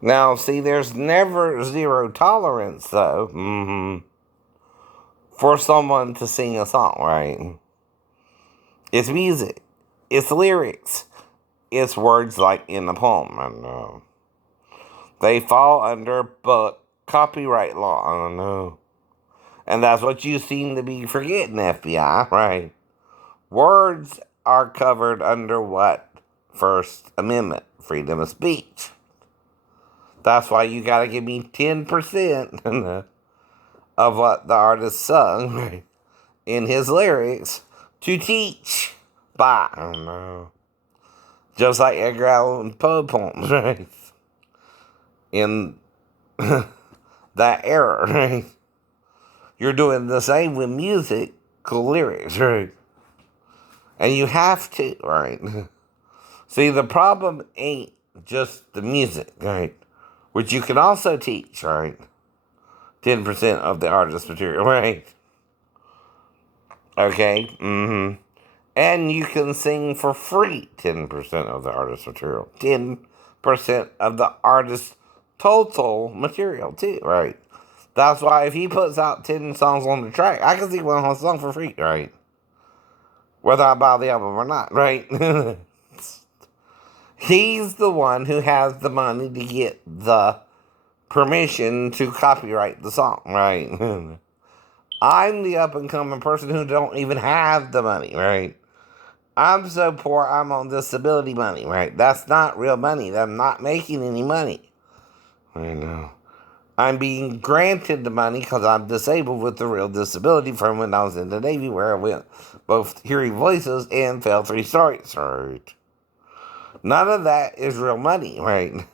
Now, see, there's never zero tolerance, though, for someone to sing a song, right? It's music, it's lyrics, it's words like in the poem, and they fall under but copyright law, I don't know. And that's what you seem to be forgetting, FBI, right? Words are covered under what? First Amendment, freedom of speech. That's why you gotta give me 10% of what the artist sung in his lyrics to teach by. I don't know. Just like Edgar Allan Poe poems, right? In that era, right? You're doing the same with music, lyrics, right? And you have to, right? See, the problem ain't just the music, right? Which you can also teach, right? 10% of the artist's material, right? Okay? And you can sing for free 10% of the artist's material. 10% of the artist's total material, too, right? That's why if he puts out 10 songs on the track, I can sing one whole song for free, right? Whether I buy the album or not, right? He's the one who has the money to get the permission to copyright the song, right? I'm the up and coming person who don't even have the money, right? I'm so poor I'm on disability money, right? That's not real money. I'm not making any money. I know. I'm being granted the money because I'm disabled with the real disability from when I was in the Navy, where I went both hearing voices and failed 3 stories, right? None of that is real money, right?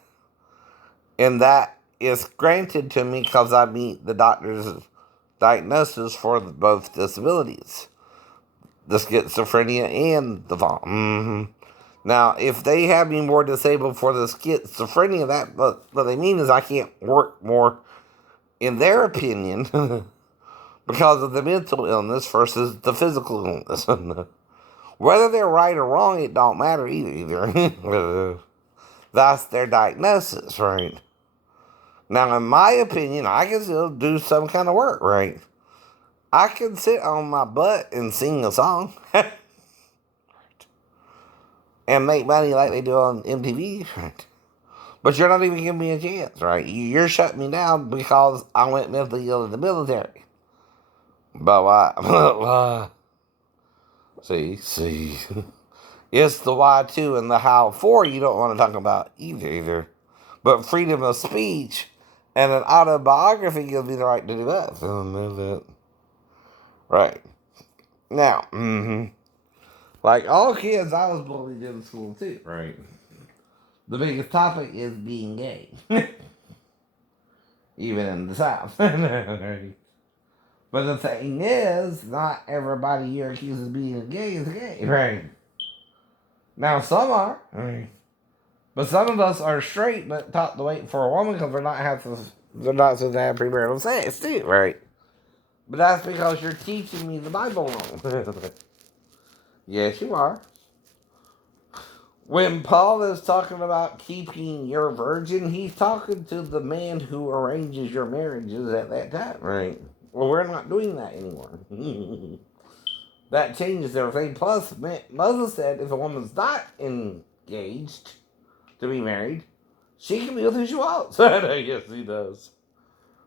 And that is granted to me because I meet the doctor's diagnosis for both disabilities, the schizophrenia and the Vaughn. Now, if they have me more disabled for the schizophrenia, that what they mean is I can't work more, in their opinion, because of the mental illness versus the physical illness. Whether they're right or wrong, it don't matter either. That's their diagnosis, right? Now, in my opinion, I can still do some kind of work, right? I can sit on my butt and sing a song and make money like they do on MTV, right? But you're not even giving me a chance, right? You're shutting me down because I went mentally ill in the military. But why? See. It's the why to and the how for you don't want to talk about either. But freedom of speech and an autobiography gives me the right to do that. So I know that. Right. Now, like all kids, I was bullied in school too, right? The biggest topic is being gay. Even in the South. Right? But the thing is, not everybody you're accused of being gay is gay, right? Now, some are, right? But some of us are straight, but taught to wait for a woman because they're not supposed to have premarital sex, too, right? But that's because you're teaching me the Bible wrong. Yes, you are. When Paul is talking about keeping your virgin, he's talking to the man who arranges your marriages at that time, right? Well, we're not doing that anymore. That changes everything. Plus, Moses said if a woman's not engaged to be married, she can be with who she wants. Yes, he does.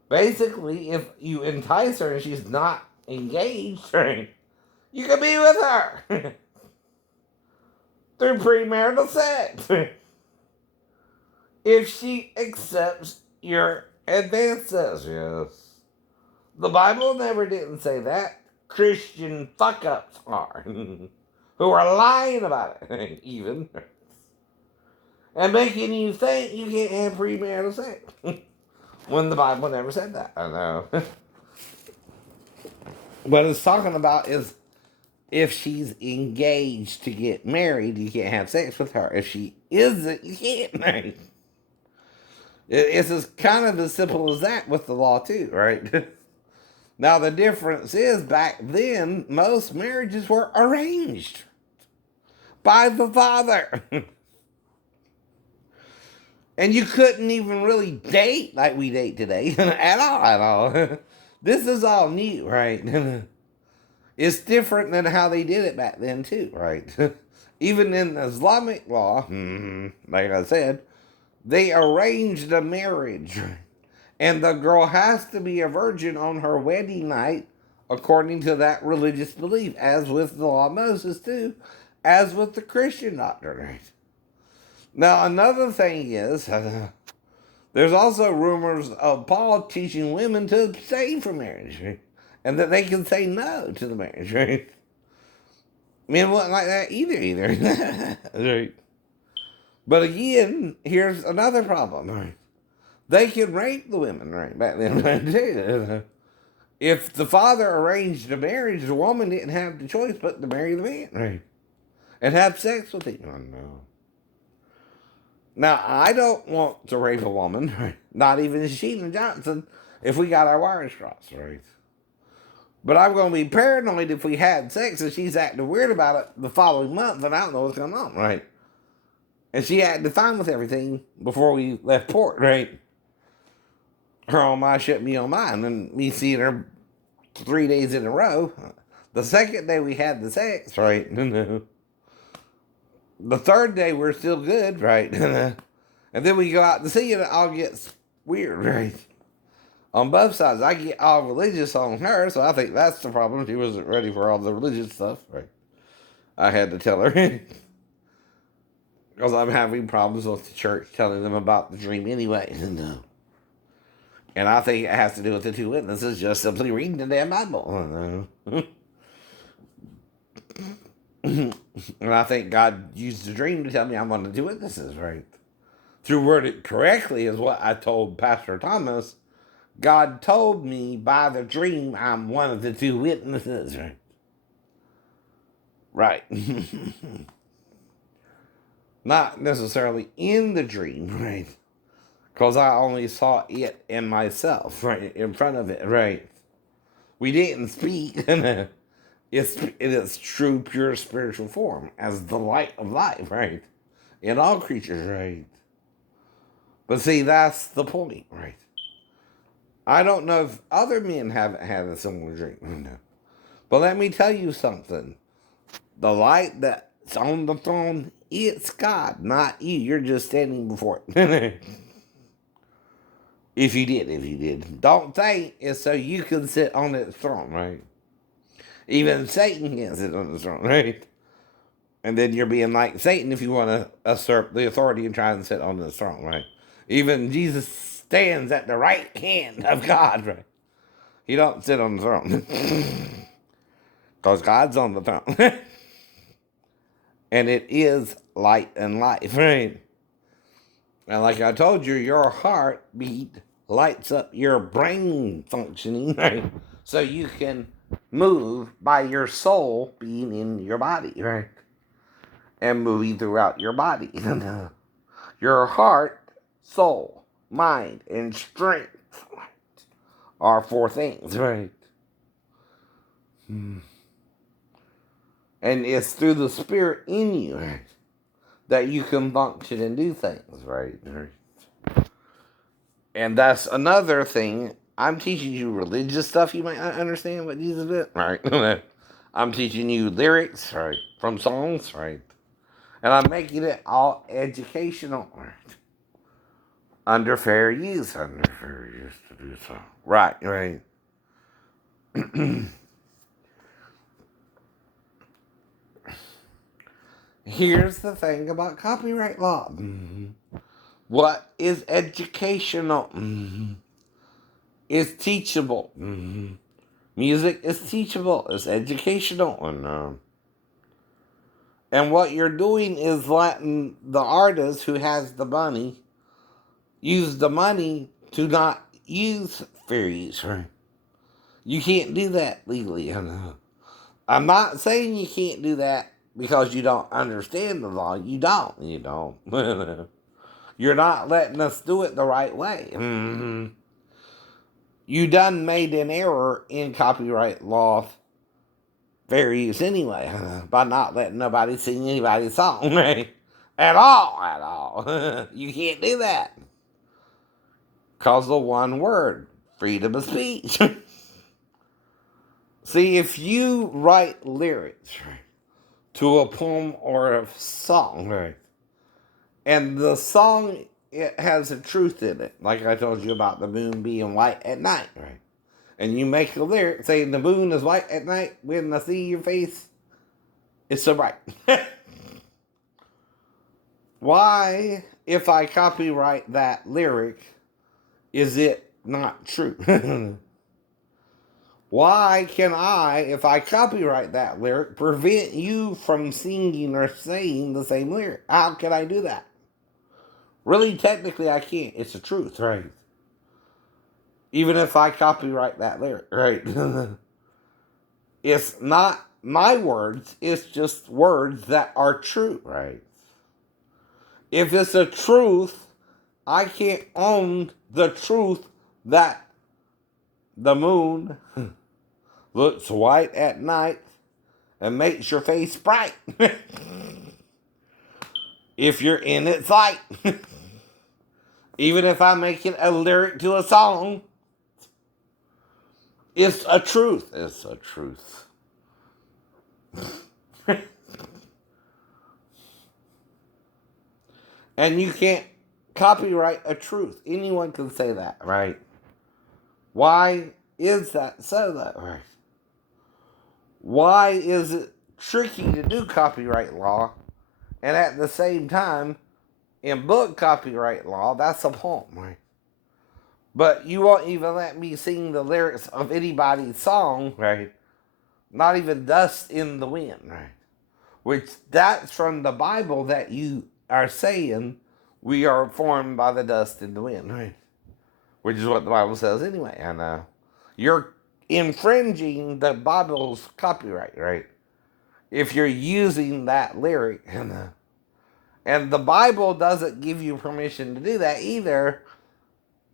Basically, if you entice her and she's not engaged, right, you can be with her through premarital sex. If she accepts your advances, yes. The Bible never didn't say that. Christian fuck ups are. Who are lying about it, even. And making you think you can't have premarital sex. When the Bible never said that. I know. What it's talking about is if she's engaged to get married, you can't have sex with her. If she isn't, you can't marry. It's as kind of as simple as that with the law too, right? Now the difference is back then most marriages were arranged by the father. And you couldn't even really date like we date today at all. This is all new, right? It's different than how they did it back then, too, right? Even in Islamic law, like I said, they arranged a marriage. And the girl has to be a virgin on her wedding night, according to that religious belief, as with the law of Moses, too, as with the Christian doctrine. Right? Now, another thing is, there's also rumors of Paul teaching women to abstain from marriage, right? And that they can say no to the marriage, right? Men wasn't like that either. Right. But again, here's another problem, right? They could rape the women, right, back then, right? If the father arranged a marriage, the woman didn't have the choice but to marry the man, right? And have sex with him. Oh, no. Now, I don't want to rape a woman, right? Not even Sheena Johnson, if we got our wires crossed, right? But I'm going to be paranoid if we had sex and she's acting weird about it the following month and I don't know what's going on, right? And she acted fine with everything before we left port, right? Her on my ship, me on mine, and me seeing her 3 days in a row. The second day we had the sex, right? The third day we're still good, right? And then we go out to sea and it all gets weird, right? On both sides, I get all religious on her, so I think that's the problem. She wasn't ready for all the religious stuff, right? I had to tell her. Because I'm having problems with the church telling them about the dream anyway. And I think it has to do with the two witnesses just simply reading the damn Bible. And I think God used the dream to tell me I'm one of the two witnesses, right? Through worded correctly is what I told Pastor Thomas. God told me by the dream I'm one of the two witnesses, right? Right. Not necessarily in the dream, right? Because I only saw it in myself, right? In front of it, right? We didn't speak. It's in its true, pure spiritual form as the light of life, right? In all creatures, right? But see, that's the point, right? I don't know if other men haven't had a similar dream. But let me tell you something. The light that's on the throne, it's God, not you. You're just standing before it. If you did. Don't think it's so you can sit on its throne, right? Even Satan can sit on the throne, right? And then you're being like Satan if you want to usurp the authority and try and sit on the throne, right? Even Jesus stands at the right hand of God, right? He don't sit on the throne. Because God's on the throne. And it is light and life, right? And like I told you, your heartbeat lights up your brain functioning, right? So you can move by your soul being in your body, right? And moving throughout your body. Your heart, soul, mind, and strength are four things, right? And it's through the spirit in you, right, that you can function and do things, right? And that's another thing. I'm teaching you religious stuff you might not understand what Jesus did, right? I'm teaching you lyrics, right, from songs, right? And I'm making it all educational, right? Under fair use to do so. Right. Here's the thing about copyright law. What is educational? Is teachable. Music is teachable. It's educational. And what you're doing is letting the artist who has the money use the money to not use fair use, right? You can't do that legally. I'm not saying you can't do that because you don't understand the law. You don't. You're not letting us do it the right way. You done made an error in copyright law fair use anyway by not letting nobody sing anybody's song, right? At all, at all. You can't do that. Because of one word, freedom of speech. See, if you write lyrics to a poem or a song, right, and the song it has a truth in it, like I told you about the moon being white at night, right? And you make a lyric saying the moon is white at night when I see your face, it's so bright. Why, if I copyright that lyric, is it not true? Why can I, if I copyright that lyric, prevent you from singing or saying the same lyric? How can I do that? Really, technically, I can't. It's the truth, right? Even if I copyright that lyric, right? It's not my words, it's just words that are true, right? If it's a truth, I can't own the truth that the moon looks white at night and makes your face bright. If you're in its light. Even if I make it a lyric to a song, it's a truth. It's a truth. And you can't copyright a truth. Anyone can say that, right? Why is that so, though, right? Why is it tricky to do copyright law, and at the same time, in book copyright law, that's a poem, right? But you won't even let me sing the lyrics of anybody's song, right? Not even Dust in the Wind, right? Which that's from the Bible that you are saying we are formed by the dust in the wind, right? Which is what the Bible says anyway. And you're infringing the Bible's copyright, right? If you're using that lyric. And the Bible doesn't give you permission to do that either.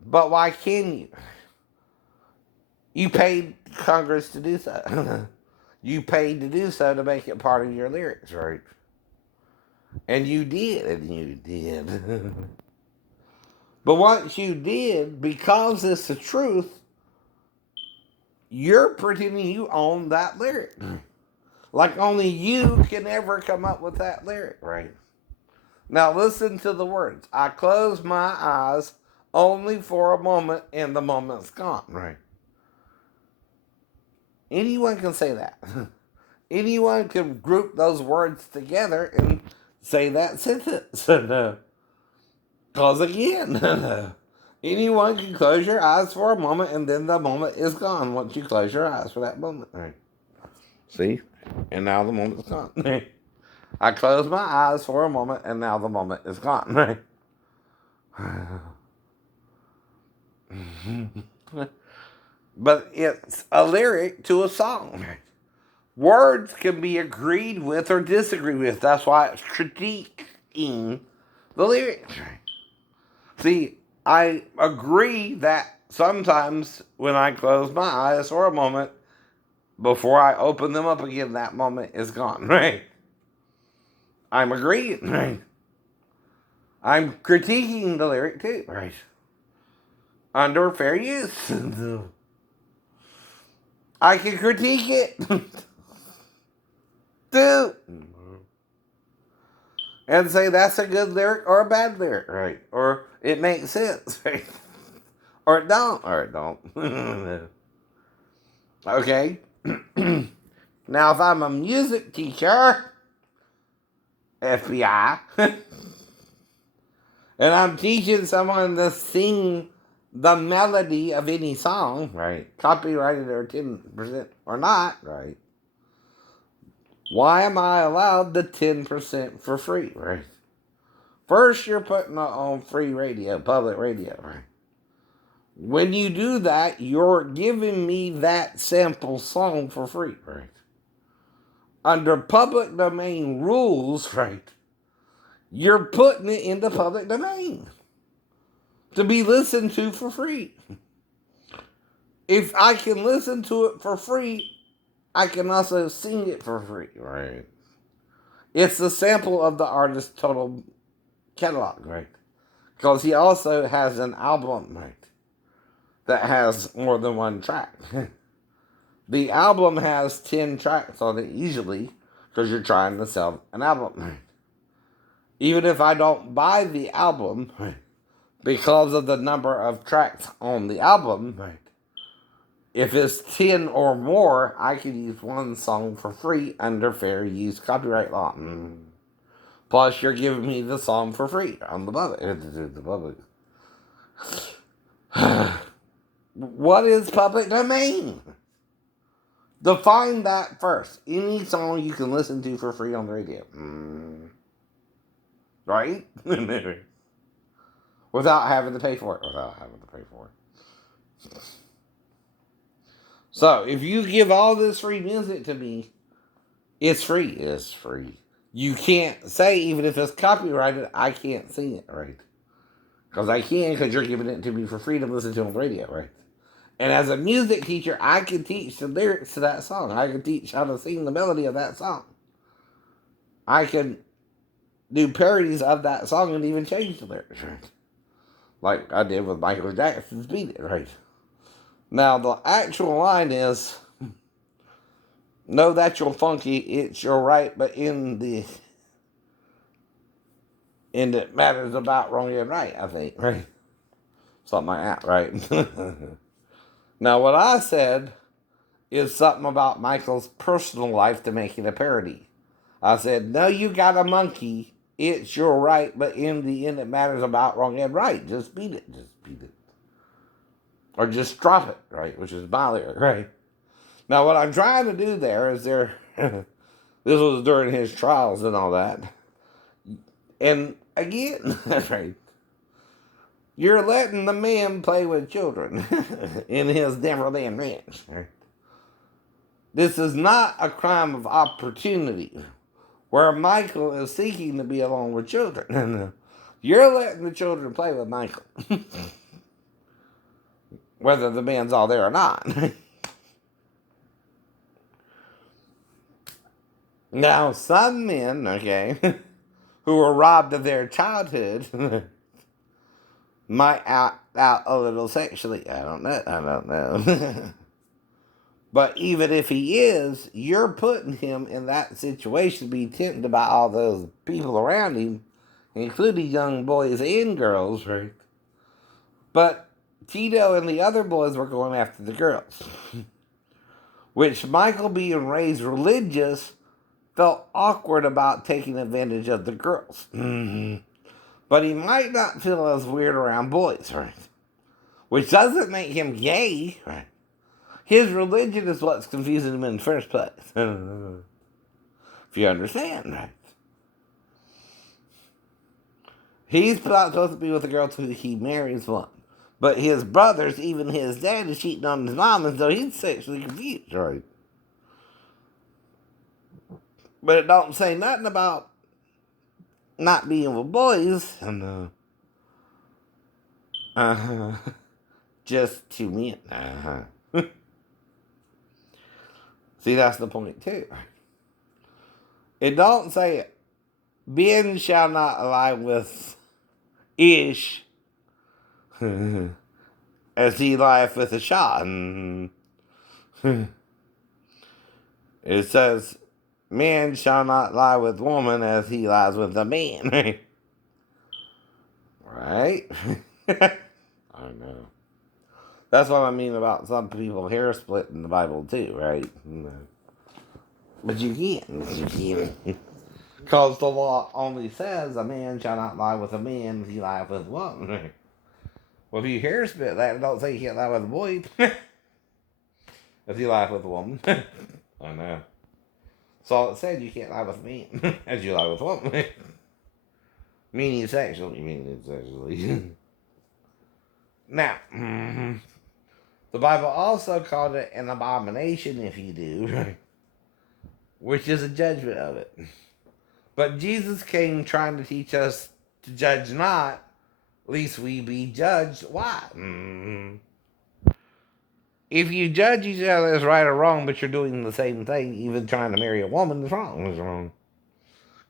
But why can you? You paid Congress to do so. You paid to do so to make it part of your lyrics, right? And you did, and you did. But once you did, because it's the truth, you're pretending you own that lyric. Like only you can ever come up with that lyric, right? Now listen to the words. I close my eyes only for a moment and the moment's gone, right? Anyone can say that. Anyone can group those words together and say that sentence. Because again, anyone can close your eyes for a moment and then the moment is gone once you close your eyes for that moment. Right. See? And now the moment's gone. I closed my eyes for a moment and now the moment is gone. Right. But it's a lyric to a song. Words can be agreed with or disagreed with. That's why it's critiquing the lyrics. See, I agree that sometimes when I close my eyes for a moment, before I open them up again, that moment is gone, right? I'm agreeing, right? I'm critiquing the lyric too, right? Under fair use. I can critique it too. And say that's a good lyric or a bad lyric, right? Or it makes sense, right? Or it don't. Okay? Now, if I'm a music teacher, FBI, and I'm teaching someone to sing the melody of any song, right? Copyrighted or 10% or not, right? Why am I allowed the 10% for free, right? First, you're putting it on free radio, public radio, right? When you do that, you're giving me that sample song for free, right? Under public domain rules, right? You're putting it in the public domain to be listened to for free. If I can listen to it for free, I can also sing it for free, right? It's the sample of the artist's total catalog, right? Because he also has an album, right, that has more than one track. The album has 10 tracks on it usually because you're trying to sell an album. Right? Even if I don't buy the album, right, because of the number of tracks on the album, right, if it's 10 or more, I can use one song for free under fair use copyright law. Plus, you're giving me the song for free on the public. What is public domain? Define that first. Any song you can listen to for free on the radio. Right? Without having to pay for it. So, if you give all this free music to me, it's free. It's free. You can't say, even if it's copyrighted, I can't sing it, right? Because I can, because you're giving it to me for free to listen to on the radio, right? And as a music teacher, I can teach the lyrics to that song. I can teach how to sing the melody of that song. I can do parodies of that song and even change the lyrics, right? Like I did with Michael Jackson's Beat It, right? Now, the actual line is, "No, that's your funky, it's your right, but in it matters about wrong and right," I think, right? Something like that, right? Now, what I said is something about Michael's personal life to make it a parody. I said, "No, you got a monkey. It's your right, but in the end, it matters about wrong and right. Just beat it. Just beat it. Or just drop it, right?" Which is my lyric, right? Now, what I'm trying to do there is this was during his trials and all that. And again, right, you're letting the man play with children in his Neverland Ranch. Right? This is not a crime of opportunity where Michael is seeking to be alone with children. You're letting the children play with Michael, whether the man's all there or not. Now, some men, okay, who were robbed of their childhood might act out a little sexually. I don't know. But even if he is, you're putting him in that situation to be tempted by all those people around him, including young boys and girls, right? But Tito and the other boys were going after the girls, which Michael, being raised religious, felt awkward about taking advantage of the girls. But he might not feel as weird around boys, right? Which doesn't make him gay, right? His religion is what's confusing him in the first place. If you understand, right? He's not supposed to be with a girl till he marries one. But his brothers, even his dad, is cheating on his mom, and so he's sexually confused, right? But it don't say nothing about not being with boys. And just two men. See, that's the point too. It don't say Ben shall not lie with Ish as he lieth with a shot. It says man shall not lie with woman as he lies with a man. Right? I know. That's what I mean about some people hair split in the Bible too, right? But you can't. Because the law only says a man shall not lie with a man if he lies with a woman. Well, if you hair split that, it don't say you can't lie with a boy. If you lie with a woman. I know. So all it said, you can't lie with a man as you lie with a woman. Meaning sexually. Now, the Bible also called it an abomination if you do, which is a judgment of it. But Jesus came trying to teach us to judge not, lest we be judged. Why? If you judge each other as right or wrong, but you're doing the same thing, even trying to marry a woman is wrong.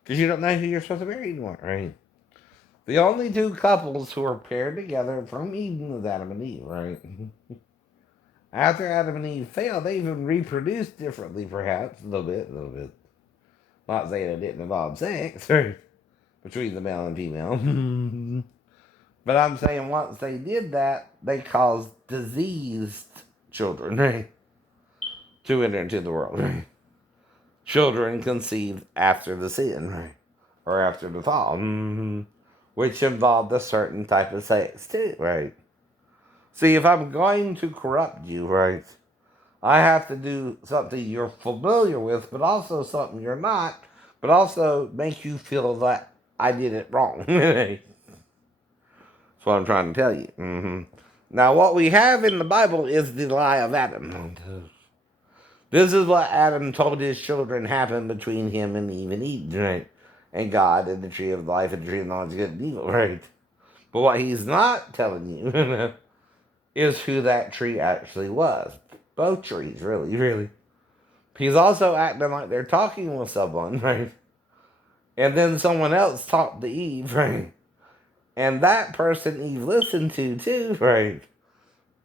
Because you don't know who you're supposed to marry anymore, right? The only two couples who were paired together from Eden was Adam and Eve, right? After Adam and Eve failed, they even reproduced differently, perhaps, a little bit. Not saying it didn't involve sex, right? Between the male and female. But I'm saying once they did that, they caused diseased children, right? To enter into the world, right? Children conceived after the sin, right? Or after the fall, which involved a certain type of sex, too, right? See, if I'm going to corrupt you, right, I have to do something you're familiar with, but also something you're not, but also make you feel that I did it wrong. That's what I'm trying to tell you. Now, what we have in the Bible is the lie of Adam. This is what Adam told his children happened between him and Eve and Eden, right? And God and the tree of life and the tree of knowledge of good and evil, right? But what he's not telling you is who that tree actually was. Both trees, really. He's also acting like they're talking with someone, right? And then someone else talked to Eve, right? And that person Eve listened to too, right?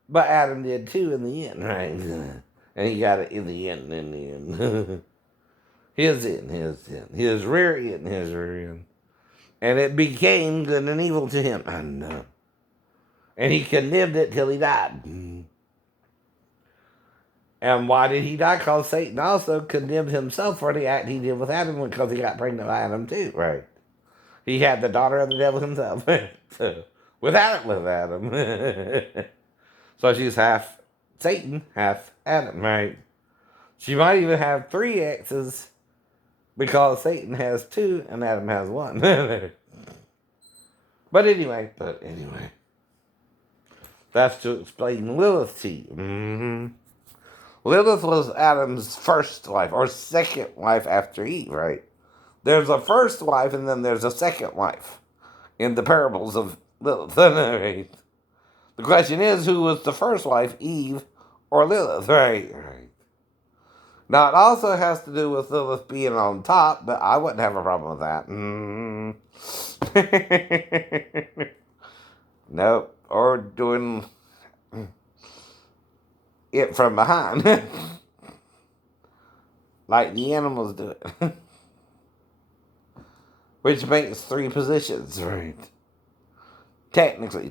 But Adam did too in the end, right? And he got it in the end. His rear end. And it became good and evil to him. And he condemned it till he died. And why did he die? Because Satan also condemned himself for the act he did with Adam because he got pregnant by Adam too, right? He had the daughter of the devil himself. So, with Adam. So she's half Satan, half Adam, right? She might even have 3 exes because Satan has 2 and Adam has 1. But anyway. That's to explain Lilith to you. Lilith was Adam's first wife, or second wife after Eve, right? There's a first wife and then there's a second wife in the parables of Lilith. Right? The question is, who was the first wife, Eve or Lilith? Right. Now, it also has to do with Lilith being on top, but I wouldn't have a problem with that. Nope. Or doing it from behind. Like the animals do it. Which makes 3 positions, right? Technically.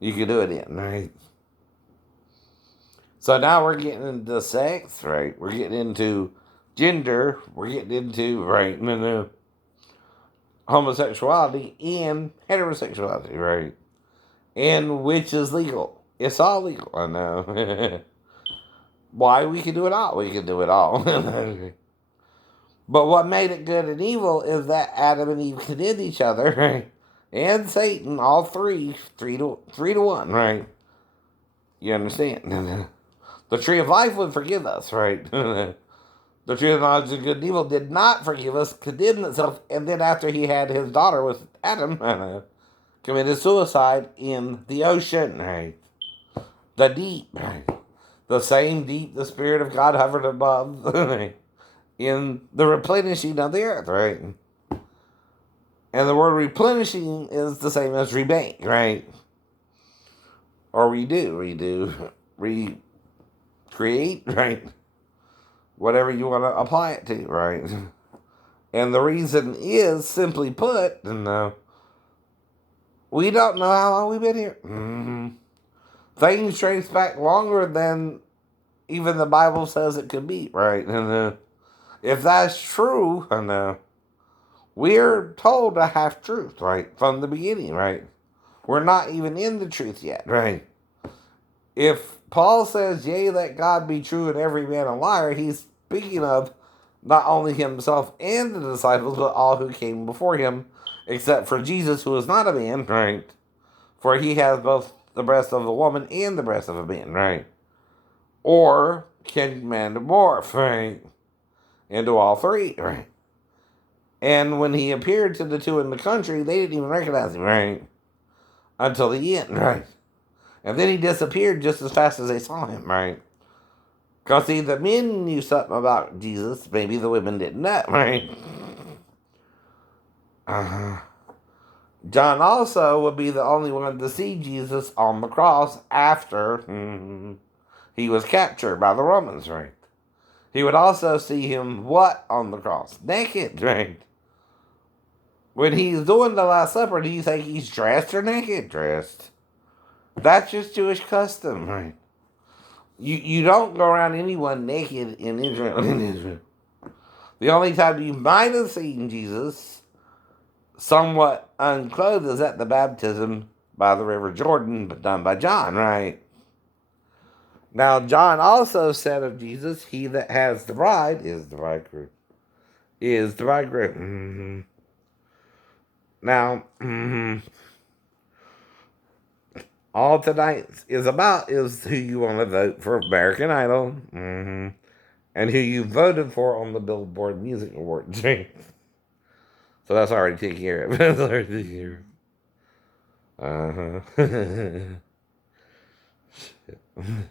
You could do it in, right? So now we're getting into sex, right? We're getting into gender. We're getting into, right, homosexuality and heterosexuality, right? And which is legal. It's all legal, I know. Why? We can do it all. But what made it good and evil is that Adam and Eve condemned each other, right? And Satan, all three to 1, right? You understand? The tree of life would forgive us, right? The tree of knowledge of good and evil did not forgive us, condemned itself, and then after he had his daughter with Adam, committed suicide in the ocean, right? The deep, right? The same deep the Spirit of God hovered above, right? In the replenishing of the earth, right? And the word replenishing is the same as rebank, right? Or redo, recreate, right? Whatever you want to apply it to, right? And the reason is, simply put, we don't know how long we've been here. Things trace back longer than even the Bible says it could be, right? And if that's true, we're told to have truth, right? From the beginning, right? We're not even in the truth yet, right? If Paul says, yea, let God be true and every man a liar, he's speaking of not only himself and the disciples, but all who came before him, except for Jesus, who is not a man, right? For he has both the breast of a woman and the breast of a man, right? Or can metamorph, right? Into all 3, right? And when he appeared to the 2 in the country, they didn't even recognize him, right? Until the end, right? And then he disappeared just as fast as they saw him, right? Because see, the men knew something about Jesus, maybe the women didn't know, right? Uh-huh. John also would be the only one to see Jesus on the cross after he was captured by the Romans, right? He would also see him what on the cross? Naked, right? When he's doing the Last Supper, do you think he's dressed or naked? Dressed. That's just Jewish custom, right? You don't go around anyone naked in Israel. The only time you might have seen Jesus somewhat unclothed is at the baptism by the River Jordan, but done by John, right? Now, John also said of Jesus, he that has the bride is the bridegroom. Is the bridegroom. Now, all tonight is about is who you want to vote for American Idol, and who you voted for on the Billboard Music Awards. So that's already taken care of. That's already taken care of.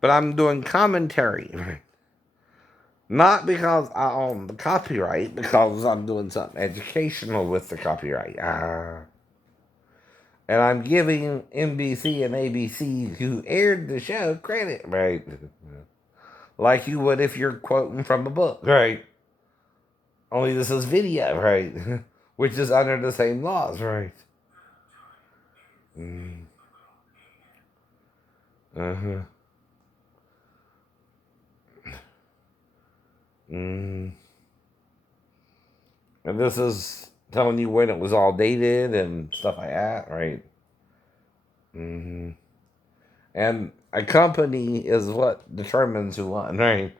But I'm doing commentary, not because I own the copyright, because I'm doing something educational with the copyright. And I'm giving NBC and ABC who aired the show credit, right? Like you would if you're quoting from a book, right? Only this is video, right? Which is under the same laws, right? Uh-huh. And this is telling you when it was all dated and stuff like that, right? And a company is what determines who won, right?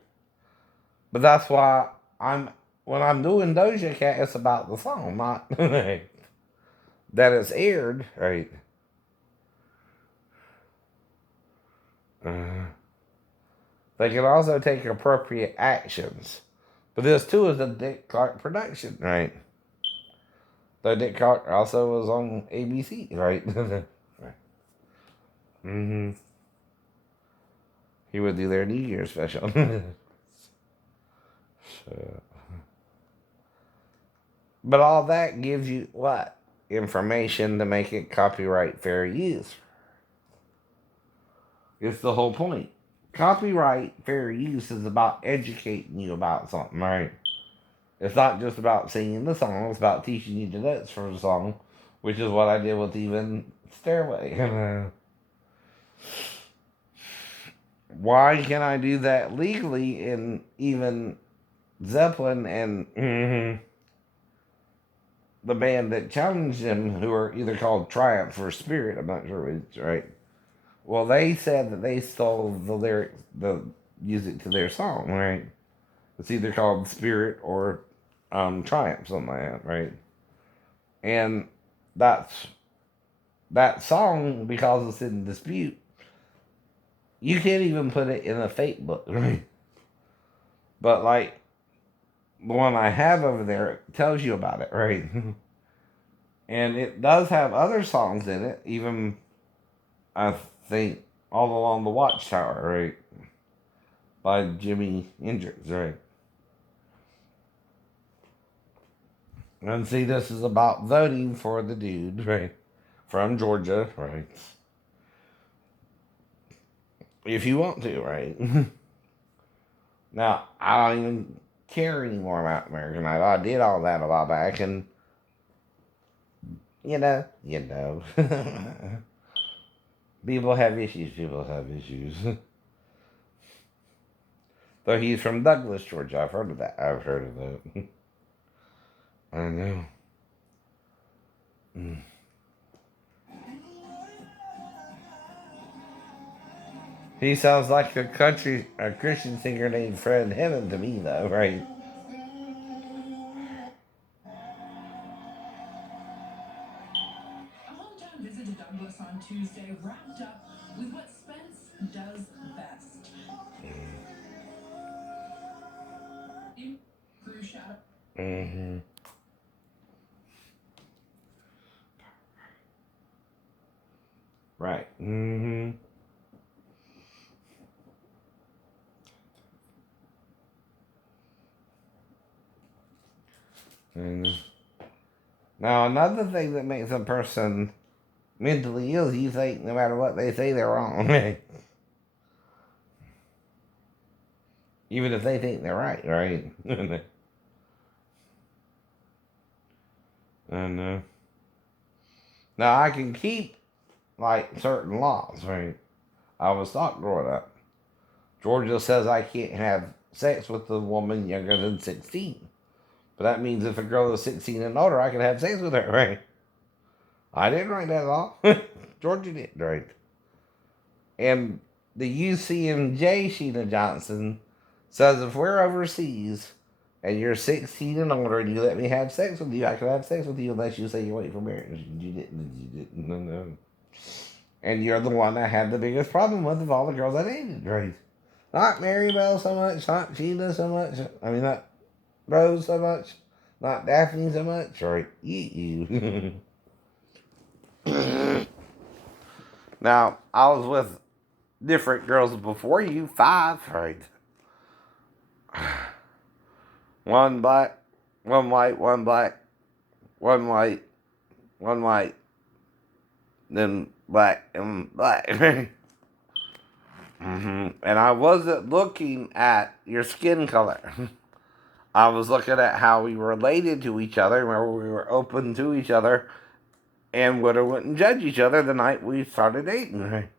But that's why when I'm doing Doja Cat, it's about the song, not that it's aired, right? They can also take appropriate actions. But this too is a Dick Clark production, right? Though Dick Clark also was on ABC, right? Right. He would do their New Year's special. So, but all that gives you what? Information to make it copyright fair use. It's the whole point. Copyright fair use is about educating you about something, right? It's not just about singing the song, it's about teaching you the notes for the song, which is what I did with even Stairway. Why can I do that legally in even Zeppelin and the band that challenged them, who are either called Triumph or Spirit? I'm not sure which, right? Well, they said that they stole the lyrics, the music to their song, right? It's either called Spirit or Triumph, something like that, right? And that's that song, because it's in dispute, you can't even put it in a fate book, right? But like the one I have over there, it tells you about it, right? And it does have other songs in it, even I think All Along the Watchtower, right? By Jimi Hendrix, right? And see, this is about voting for the dude, right? From Georgia, right? If you want to, right? Now, I don't even care anymore about American Idol. I did all that a while back, and you know. People have issues. People have issues. Though he's from Douglas, Georgia. I've heard of that. I've heard of that. I know. He sounds like a Christian singer named Fred Hammond to me, though, right? A hometown visit to Douglas on Tuesday wrapped up with what Spence does best. In Crew Shadow. Mm-hmm. Right. Mm-hmm. And Now, another thing that makes a person mentally ill is you think no matter what they say, they're wrong. Even if they think they're right, right? And now I can keep like certain laws, right? I was taught growing up. Georgia says I can't have sex with a woman younger than 16. But that means if a girl is 16 and older, I can have sex with her, right? I didn't write that law. Georgia did, right? And the UCMJ, Sheena Johnson, says if we're overseas and you're 16 and older and you let me have sex with you, I can have sex with you unless you say you're waiting for marriage. You didn't, no. And you're the one I had the biggest problem with of all the girls I dated, right? Not Mary Bell so much, not Sheila so much, I mean, not Rose so much, not Daphne so much, right? You. Now, I was with different girls before you, 5, right? One black, one white, one black, one white, one white, then black and black. And I wasn't looking at your skin color. I was looking at how we related to each other, where we were open to each other, and wouldn't judge each other the night we started dating. Right?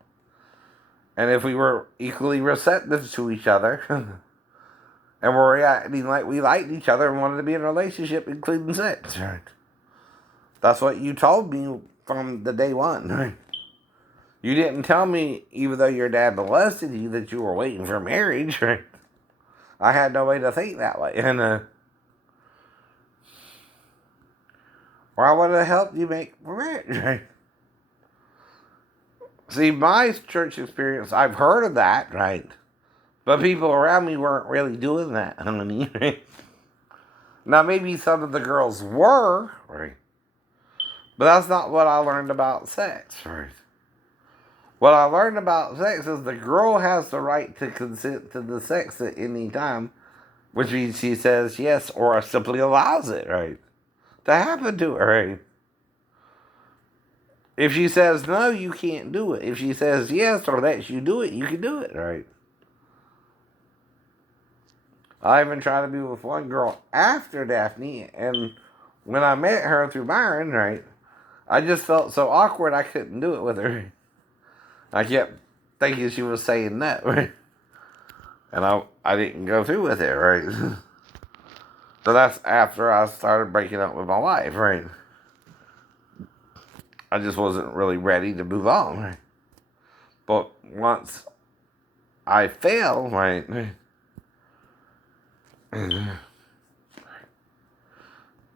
And if we were equally receptive to each other, and were reacting like we liked each other and wanted to be in a relationship, including sex. Right? That's what you told me from the day one. Right? You didn't tell me, even though your dad molested you, that you were waiting for marriage. Right? I had no way to think that way. And, or I would have helped you make for marriage. Right? See, my church experience, I've heard of that, right? But people around me weren't really doing that, honey. Right? Now, maybe some of the girls were, right? But that's not what I learned about sex, right? What I learned about sex is the girl has the right to consent to the sex at any time, which means she says yes or simply allows it, right? To happen to her, right? If she says no, you can't do it. If she says yes or lets you do it, you can do it, right? I even tried to be with one girl after Daphne, and when I met her through Byron, right, I just felt so awkward I couldn't do it with her. I kept thinking she was saying no, right? And I didn't go through with it, right? So that's after I started breaking up with my wife, right? I just wasn't really ready to move on, right? But once I failed, right,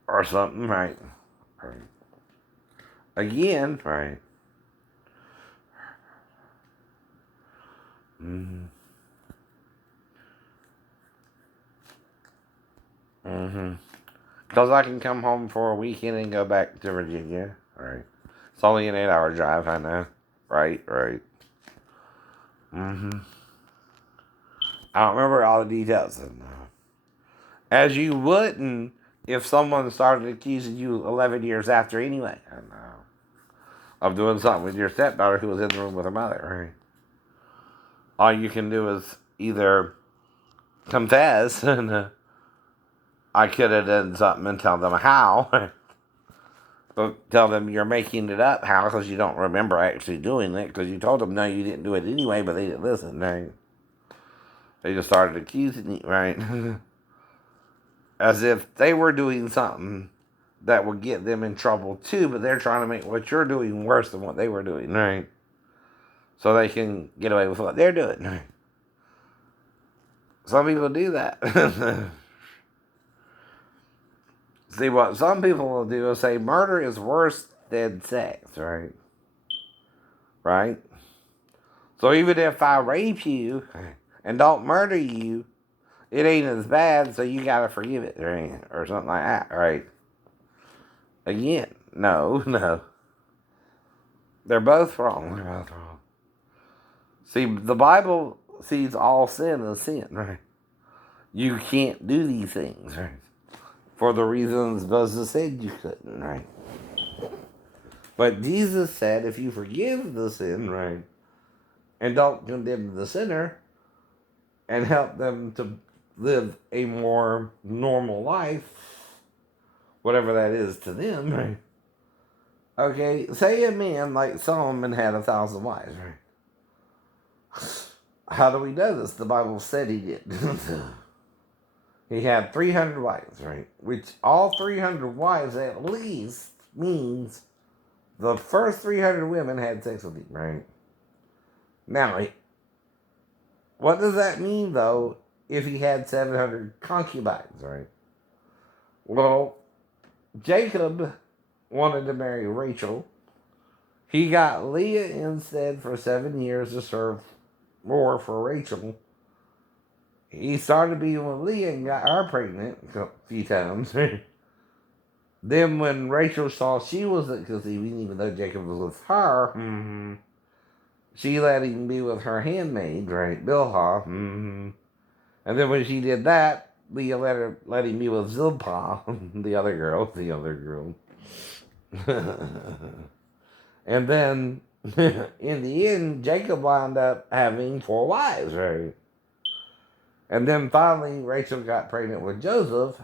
or something, right, again, right, because I can come home for a weekend and go back to Virginia, right? It's only an 8-hour drive, I know, right. I don't remember all the details. As you wouldn't if someone started accusing you 11 years after anyway. I know. Of doing something with your stepdaughter who was in the room with her mother. Right? All you can do is either confess and I could have done something and tell them how. But tell them you're making it up how because you don't remember actually doing it because you told them no, you didn't do it anyway, but they didn't listen, right? They just started accusing you, right? As if they were doing something that would get them in trouble too, but they're trying to make what you're doing worse than what they were doing, right? So they can get away with what they're doing, right? Some people do that. See, what some people will do is say murder is worse than sex, right? Right? So even if I rape you and don't murder you, it ain't as bad, so you gotta forgive it, right? Or something like that, right? Again, no. They're both wrong. They're both wrong. See, the Bible sees all sin as sin, right? You can't do these things, right? For the reasons Moses said you couldn't, right? But Jesus said, if you forgive the sin, right, and don't condemn the sinner, and help them to live a more normal life, whatever that is to them, right? Okay, say a man like Solomon had 1,000 wives, right? How do we know this? The Bible said he did. He had 300 wives, right? Which all 300 wives at least means the first 300 women had sex with him, right? Now, what does that mean, though, if he had 700 concubines, right? Well, Jacob wanted to marry Rachel. He got Leah instead for 7 years to serve more for Rachel. He started being with Leah and got her pregnant a few times. Then when Rachel saw she wasn't conceiving, even though Jacob was with her, she let him be with her handmaid, right, Bilhah. And then when she did that, Leah let him be with Zilpah, the other girl. And then, in the end, Jacob wound up having 4 wives, right? And then finally, Rachel got pregnant with Joseph.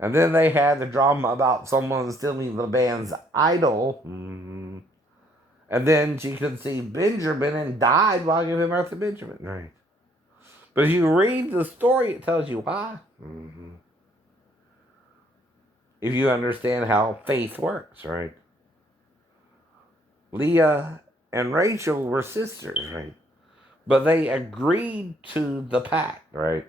And then they had the drama about someone stealing the band's idol. And then she conceived Benjamin and died while giving birth to Benjamin, right? But if you read the story, it tells you why. If you understand how faith works, right? Leah and Rachel were sisters, right? But they agreed to the pact, right?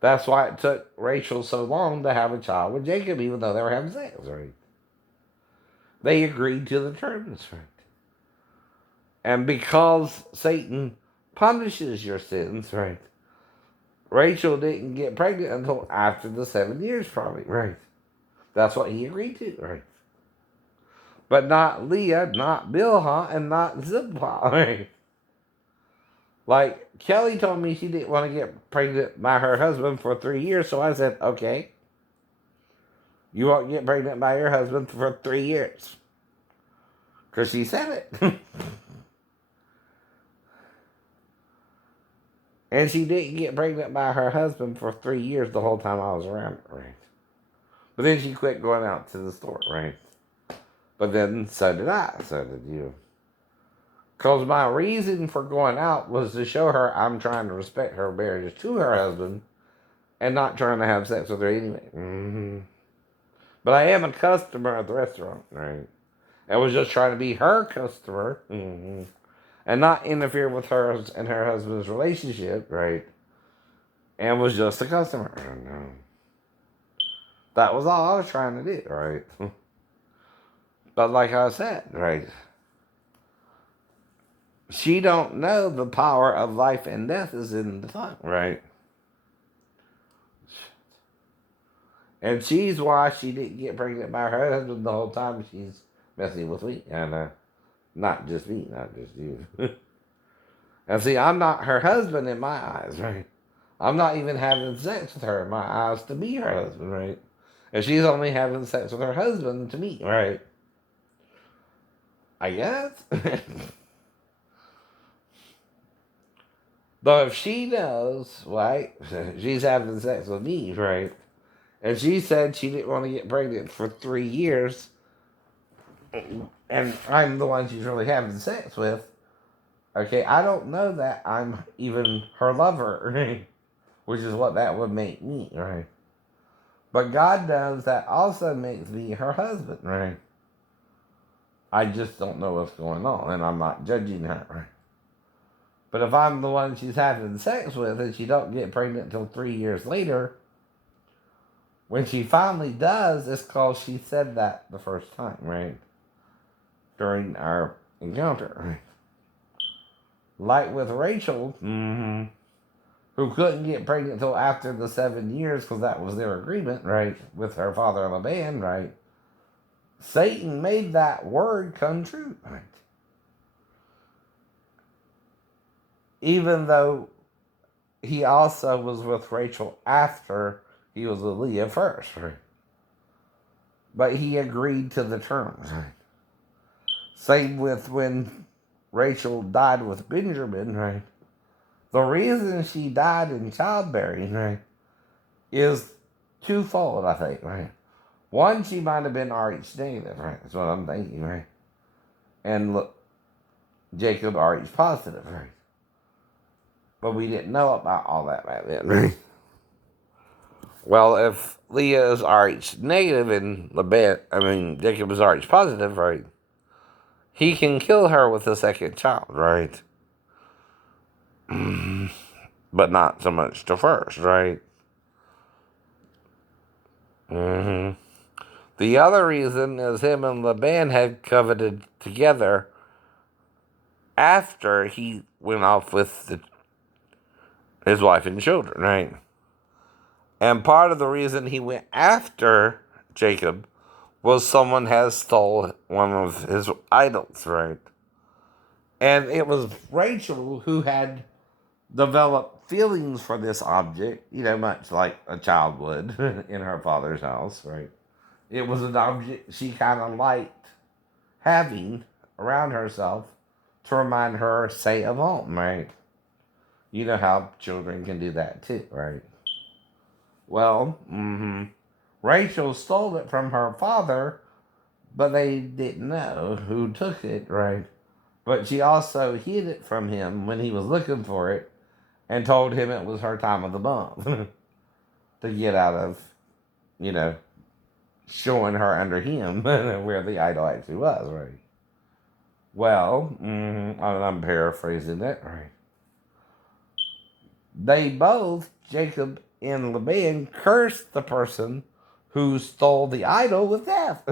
That's why it took Rachel so long to have a child with Jacob, even though they were having sex, right? They agreed to the terms, right? And because Satan punishes your sins, right? Rachel didn't get pregnant until after the 7 years, probably, right? That's what he agreed to, right? But not Leah, not Bilhah, and not Zilpah, right? Like, Kelly told me she didn't want to get pregnant by her husband for 3 years, so I said, okay, you won't get pregnant by your husband for 3 years. Because she said it. And she didn't get pregnant by her husband for 3 years the whole time I was around her, right? But then she quit going out to the store, right? But then so did I, so did you. Because my reason for going out was to show her I'm trying to respect her marriage to her husband and not trying to have sex with her anyway. But I am a customer at the restaurant, right? I was just trying to be her customer and not interfere with her and her husband's relationship, right? And was just a customer. That was all I was trying to do, right? But like I said, right? She don't know the power of life and death is in the tongue, right? And she's why she didn't get pregnant by her husband the whole time she's messing with me. And not just me, not just you. And see, I'm not her husband in my eyes, right? I'm not even having sex with her in my eyes to be her husband, right? And she's only having sex with her husband to me, right? I guess. Though if she knows, right, she's having sex with me, right? And she said she didn't want to get pregnant for 3 years, and I'm the one she's really having sex with. Okay, I don't know that I'm even her lover, right? Which is what that would make me, right? But God knows that also makes me her husband, right? I just don't know what's going on, and I'm not judging her, right? But if I'm the one she's having sex with and she don't get pregnant until 3 years later, when she finally does, it's because she said that the first time, right? During our encounter, right? Like with Rachel, who couldn't get pregnant until after the 7 years because that was their agreement, right? With her father Laban, right? Satan made that word come true, right? Even though he also was with Rachel after he was with Leah first, right? But he agreed to the terms, right? Same with when Rachel died with Benjamin, right? The reason she died in childbearing, right, is twofold, I think, right? One, she might have been RH negative, right? That's what I'm thinking, right? And look, Jacob RH positive, right? But we didn't know about all that back then, right? Well, if Leah is RH negative and Jacob is RH positive, right? He can kill her with the second child, right? But not so much the first, right? The other reason is him and Laban had coveted together after he went off with his wife and children, right? And part of the reason he went after Jacob was someone has stole one of his idols, right? And it was Rachel who had developed feelings for this object, much like a child would in her father's house, right? It was an object she kind of liked having around herself to remind her, say, of home, right? You know how children can do that too, right? Well, Rachel stole it from her father, but they didn't know who took it, right? But she also hid it from him when he was looking for it and told him it was her time of the month to get out of, showing her under him where the idol actually was, right? Well, I'm paraphrasing that, right? They both, Jacob and Laban, cursed the person who stole the idol with death.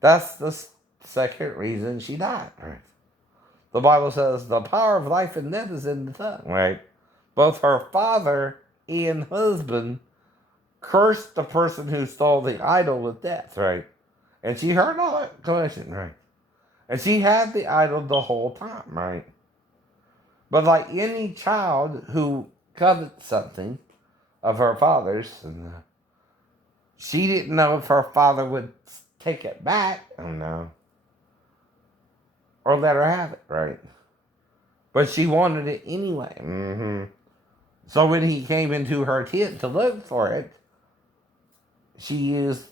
That's the second reason she died, right? The Bible says the power of life and death is in the tongue, right? Both her father and husband cursed the person who stole the idol with death, right? And she heard all that commotion, right? And she had the idol the whole time, right? But like any child who covets something of her father's, she didn't know if her father would take it back, or let her have it, right? But she wanted it anyway. So when he came into her tent to look for it, she used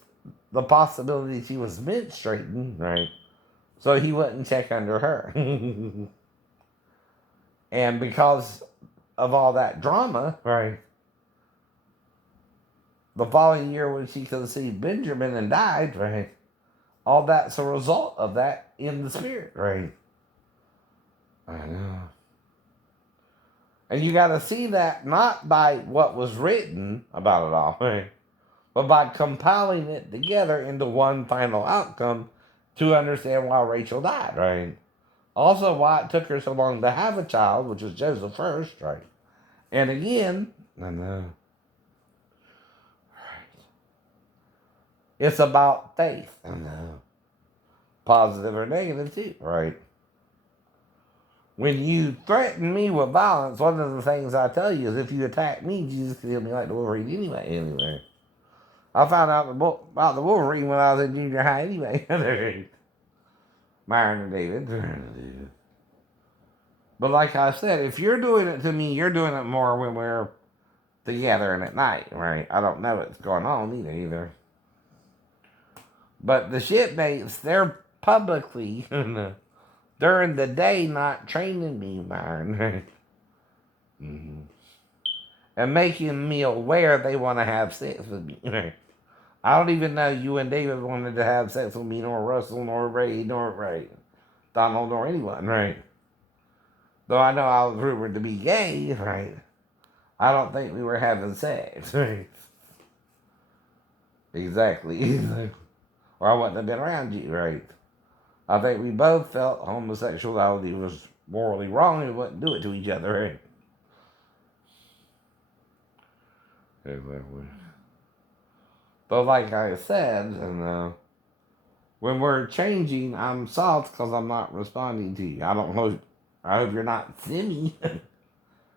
the possibility she was menstruating, right? So he wouldn't check under her. And because of all that drama, right? The following year when she conceived Benjamin and died, right? All that's a result of that in the spirit, right? I know. And you got to see that not by what was written about it all, right? But by compiling it together into one final outcome to understand why Rachel died, right? Also, why it took her so long to have a child, which was Joseph first, right? And again, I know. Right. It's about faith. I know. Positive or negative, too, right? When you threaten me with violence, one of the things I tell you is if you attack me, Jesus can heal me like the Wolverine anyway. I found out about the Wolverine when I was in junior high anyway. Myron and David. But like I said, if you're doing it to me, you're doing it more when we're together and at night, right? I don't know what's going on either. But the shipmates, they're publicly during the day not training me, Myron. And making me aware they want to have sex with me. I don't even know you and David wanted to have sex with me, nor Russell, nor Ray, nor Donald, nor anyone, right? Though I know I was rumored to be gay, right? I don't think we were having sex, right? Exactly. Or I wouldn't have been around you, right? I think we both felt homosexuality was morally wrong and we wouldn't do it to each other, right? Exactly. But like I said, when we're changing, I'm soft because I'm not responding to you. I don't know. I hope you're not silly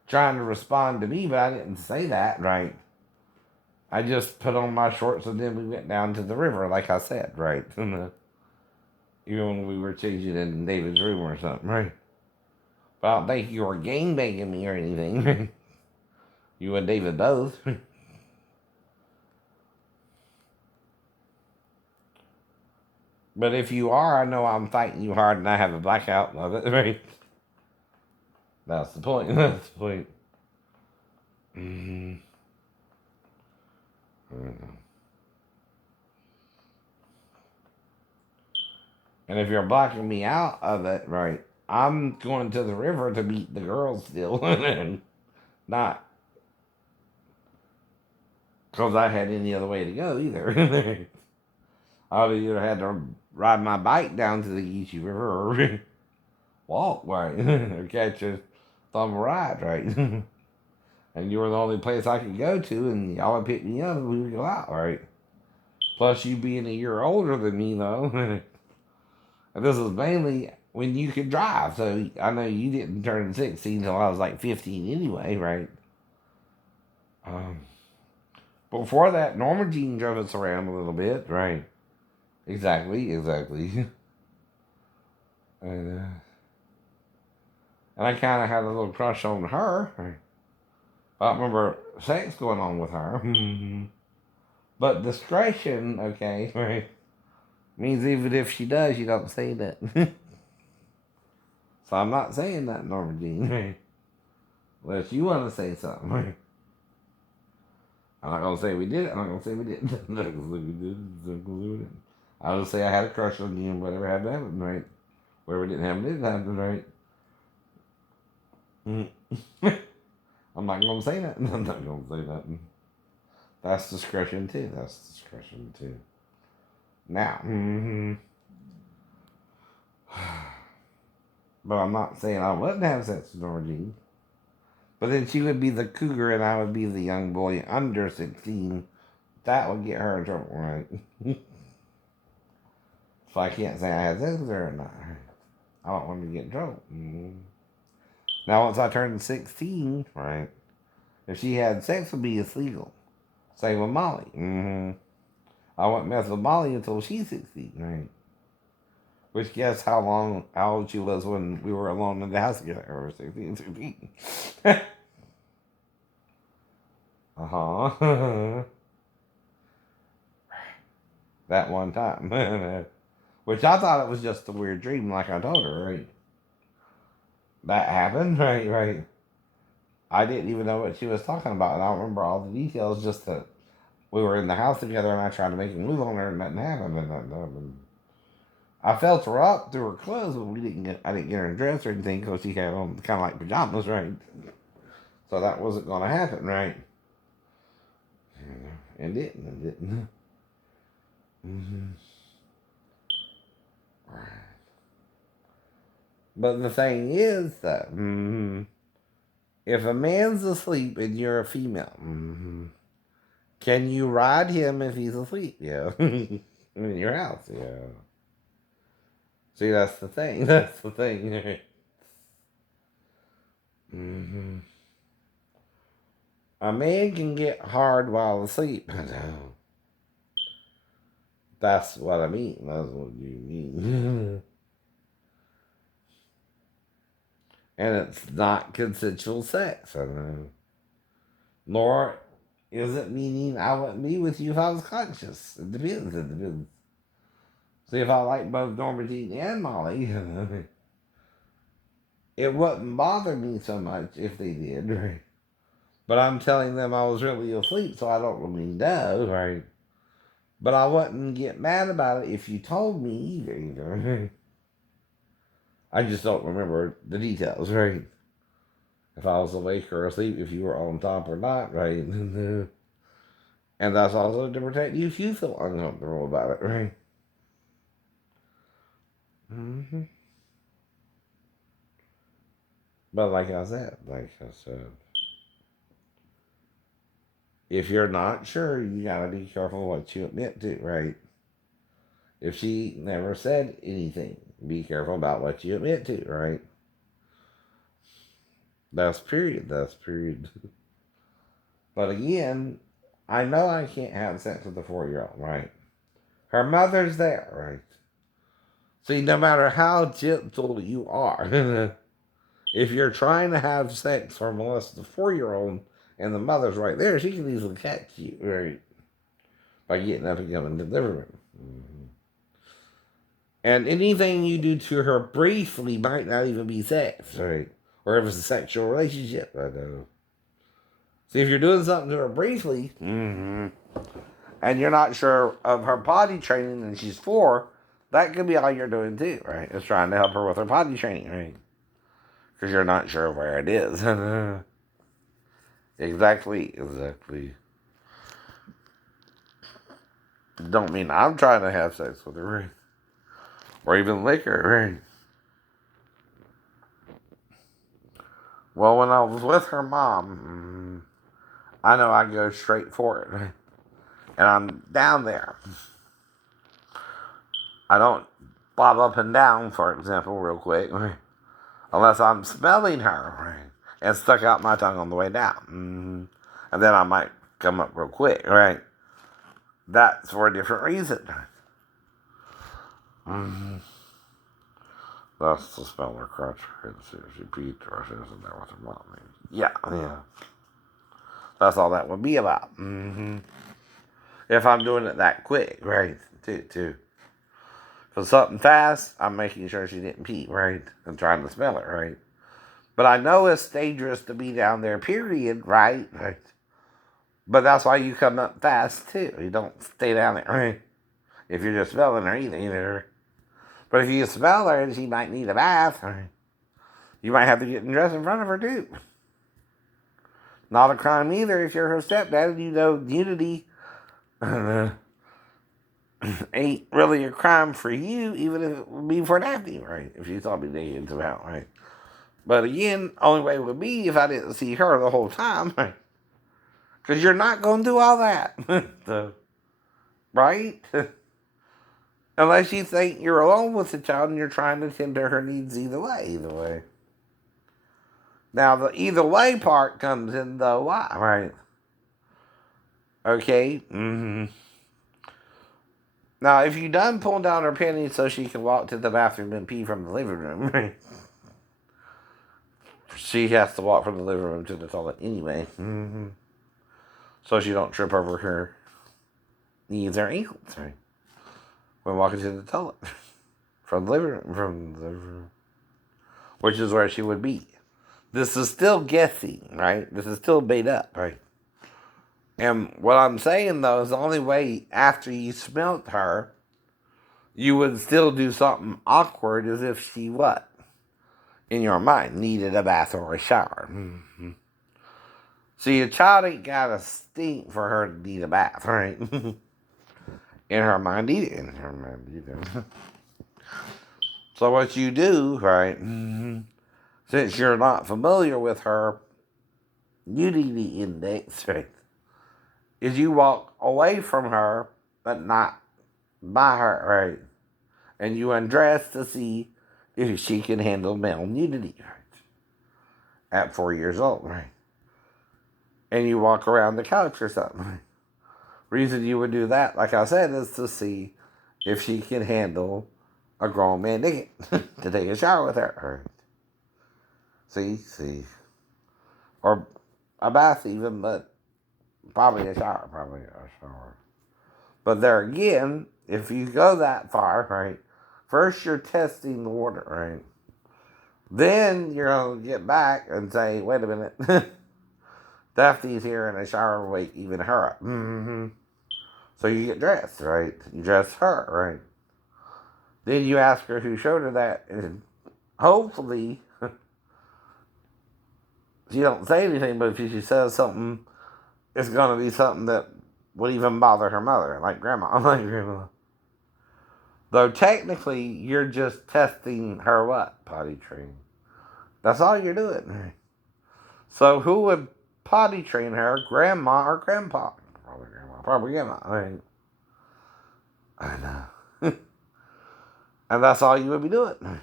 trying to respond to me, but I didn't say that, right? I just put on my shorts and then we went down to the river, like I said, right? Even when we were changing in David's room or something, right? But I don't think you were gangbanging me or anything. You and David both. But if you are, I know I'm fighting you hard and I have a blackout of it, right? That's the point. That's the point. Mm-hmm. And if you're blocking me out of it, right, I'm going to the river to meet the girls still. Not because I had any other way to go either. I would either had to ride my bike down to the Easy River or walk, right? Or catch a thumb ride, right? And you were the only place I could go to, and y'all would pick me up and we would go out, right? Plus, you being a year older than me, though. And this was mainly when you could drive. So I know you didn't turn 16 until I was like 15 anyway, right? Um, Before that, Norma Jean drove us around a little bit, right? Exactly, exactly. And, and I kind of had a little crush on her. Right? I don't remember sex going on with her. But discretion, okay, right, means even if she does, you don't say that. So I'm not saying that, Norma Jean. Right? Unless you want to say something. Right? I'm not gonna say we did it. I'm not gonna say we didn't. I'm not gonna say we did it. I'm not gonna say we didn't. I'll just say I had a crush on you and whatever happened happened, right? Whatever didn't happen didn't happen, right? I'm not gonna say that. I'm not gonna say that. That's discretion too. That's discretion too. Now, but I'm not saying I wouldn't have sex with Norma Jean. But then she would be the cougar and I would be the young boy under 16. That would get her in trouble, right? So I can't say I had sex with her or not. I don't want to get in trouble. Now, once I turned 16, right, if she had sex with me, it's legal. Same with Molly. I wouldn't mess with Molly until she's 16, right? Which guess how old she was when we were alone in the house together? Or 16. Uh-huh. That one time. Which I thought it was just a weird dream, like I told her, right? That happened, right, right. I didn't even know what she was talking about, and I don't remember all the details, just that we were in the house together and I tried to make a move on her and nothing happened. And nothing happened. I felt her up through her clothes, but I didn't get her dressed or anything because she had on kind of like pajamas, right? So that wasn't going to happen, right? And it didn't. Right. But the thing is that if a man's asleep and you're a female, can you ride him if he's asleep? Yeah. In your house, yeah. See, that's the thing. That's the thing. A man can get hard while asleep. That's what I mean. That's what you mean. And it's not consensual sex. Nor is it meaning I wouldn't be with you if I was conscious. It depends. It depends. See, if I like both Norma Jean and Molly, it wouldn't bother me so much if they did, right? But I'm telling them I was really asleep, so I don't really know, right? But I wouldn't get mad about it if you told me either. I just don't remember the details, right? If I was awake or asleep, if you were on top or not, right? And that's also to protect you if you feel uncomfortable about it, right? But like I said, if you're not sure, you gotta be careful what you admit to, right? If she never said anything, be careful about what you admit to, right? That's period. That's period. But again, I know I can't have sex with a 4-year-old, right? Her mother's there, right? See, no matter how gentle you are, if you're trying to have sex or molest the 4-year-old and the mother's right there, she can easily catch you, right? By getting up and going to the living room. And anything you do to her briefly might not even be sex, right? Or if it's a sexual relationship, I know. See, if you're doing something to her briefly, and you're not sure of her potty training and she's 4, that could be all you're doing too, right? It's trying to help her with her potty training, right? Because you're not sure where it is. Exactly. Don't mean I'm trying to have sex with her, right? Or even lick her, right? Well, when I was with her mom, I know I go straight for it, right? And I'm down there. I don't bob up and down, for example, real quick, right? Unless I'm smelling her, right? And stuck out my tongue on the way down. And then I might come up real quick, right? That's for a different reason. That's the smell of her crotch. She peed or she was in there with her mom. Yeah. That's all that would be about. If I'm doing it that quick, right? Too. For something fast, I'm making sure she didn't pee, right? And trying to smell it, right? But I know it's dangerous to be down there, period, right? Right. But that's why you come up fast, too. You don't stay down there, right? If you're just smelling her either. But if you smell her and she might need a bath, right? You might have to get dressed in front of her, too. Not a crime either if you're her stepdad and you know nudity ain't really a crime for you, even if it would be for Daphne, right? If she saw me naked about, right? But again, only way it would be if I didn't see her the whole time, right? Because you're not going to do all that, right? Unless you think you're alone with the child and you're trying to tend to her needs either way. Now, the either way part comes in the why, right? Okay? Now, if you done pull down her panties so she can walk to the bathroom and pee from the living room, right? She has to walk from the living room to the toilet anyway. So she don't trip over her knees or ankles, right? When walking to the toilet. From the living room. Which is where she would be. This is still guessing, right? This is still made up, right? And what I'm saying, though, is the only way after you smelt her, you would still do something awkward as if she, what? In your mind, needed a bath or a shower. See, a child ain't got to stink for her to need a bath, right? In her mind either. So what you do, right, since you're not familiar with her nudity index, right, is you walk away from her, but not by her, right? And you undress to see if she can handle male nudity, right? At 4 years old, right? And you walk around the couch or something, right? Reason you would do that, like I said, is to see if she can handle a grown man naked to take a shower with her. Right? See. Or a bath even, but probably a shower. But there again, if you go that far, right, first you're testing the water, right? Then you're going to get back and say, wait a minute, Daphne's here in a shower, wake even her up. So you get dressed, right? You dress her, right? Then you ask her who showed her that, and hopefully she don't say anything, but if she says something, it's going to be something that would even bother her mother, like grandma. Though technically, you're just testing her what? Potty training. That's all you're doing. So who would potty train her? Grandma or grandpa? Probably grandma. I know. And that's all you would be doing.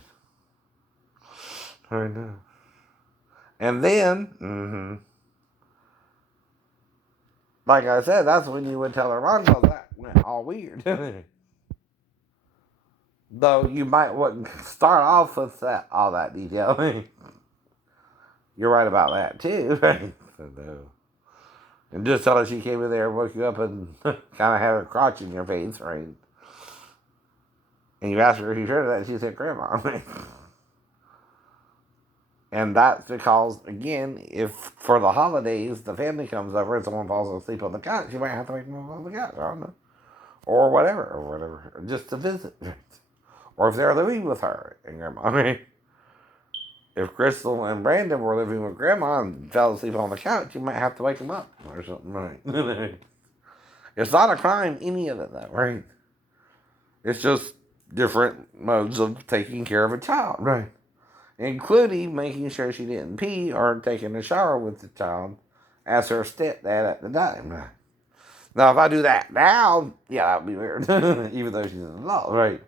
I know. And then, like I said, that's when you would tell her mom, that went all weird. Though you might wouldn't start off with that all that detail. You're right about that too. Right? So, no. And just tell her she came in there and woke you up and kind of had her crotch in your face, right? And you asked her if you heard of that, and she said, "Grandma." And that's because, again, if for the holidays the family comes over and someone falls asleep on the couch, you might have to wake them up on the couch. I don't know. Or whatever, just to visit. Or if they're living with her and grandma. If Crystal and Brandon were living with grandma and fell asleep on the couch, you might have to wake them up or something, right? It's not a crime, any of it, though, right? It's just different modes of taking care of a child, right? Including making sure she didn't pee or taking a shower with the child as her stepdad at the time, right? Now, if I do that now, yeah, that would be weird, even though she's an adult, right?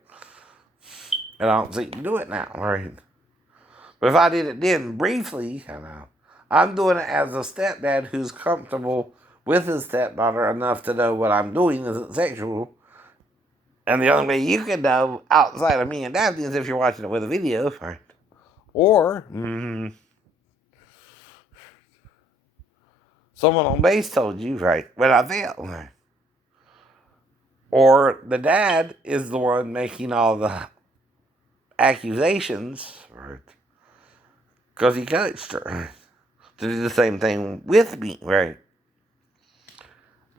And I don't think you do it now, right? But if I did it then briefly, I know. I'm doing it as a stepdad who's comfortable with his stepdaughter enough to know what I'm doing isn't sexual. And the only way you can know outside of me and Daphne is if you're watching it with a video, right? Or someone on base told you, right, when I failed. Right? Or the dad is the one making all the accusations, right? Because he coached her to do the same thing with me, right?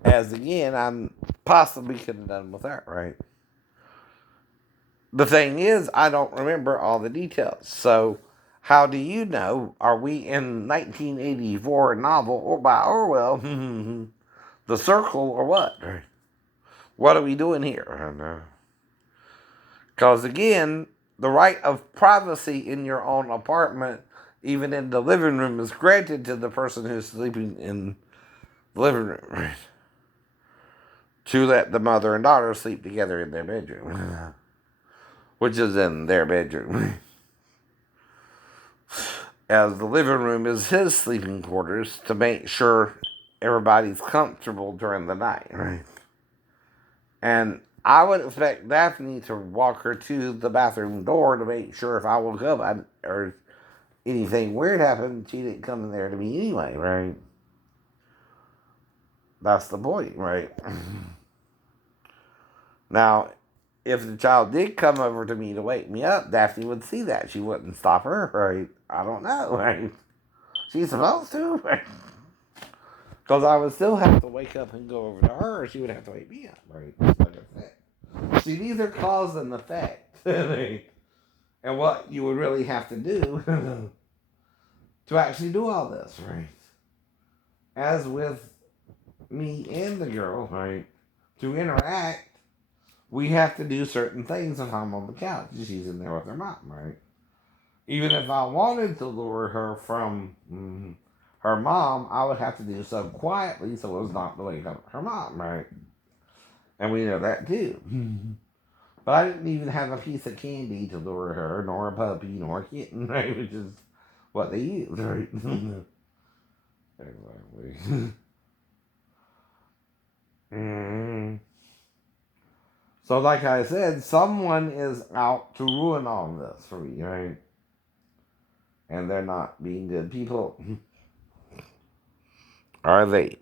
As again, I'm possibly could have done with her, right? The thing is, I don't remember all the details. So, how do you know? Are we in 1984 novel or by Orwell, The Circle, or what? What are we doing here? I don't know. Because again, the right of privacy in your own apartment, even in the living room, is granted to the person who's sleeping in the living room. To let the mother and daughter sleep together in their bedroom, which is in their bedroom. As the living room is his sleeping quarters to make sure everybody's comfortable during the night, right? And I would expect Daphne to walk her to the bathroom door to make sure if I woke up or anything weird happened, she didn't come in there to me anyway, right? That's the point, right? Now, if the child did come over to me to wake me up, Daphne would see that. She wouldn't stop her, right? I don't know, right? She's supposed to, right? Because I would still have to wake up and go over to her. She would have to wake me up, right? Like I said. See, these are cause and effect. And what you would really have to do to actually do all this, right? As with me and the girl, right? To interact, we have to do certain things if I'm on the couch. She's in there with her mom, right? Even if I wanted to lure her from her mom, I would have to do so quietly so it was not to wake up her mom, right? And we know that too. But I didn't even have a piece of candy to lure her, nor a puppy, nor a kitten, right? Which is what they use, right? Exactly. So, like I said, someone is out to ruin all this for me, right? And they're not being good people. Are they?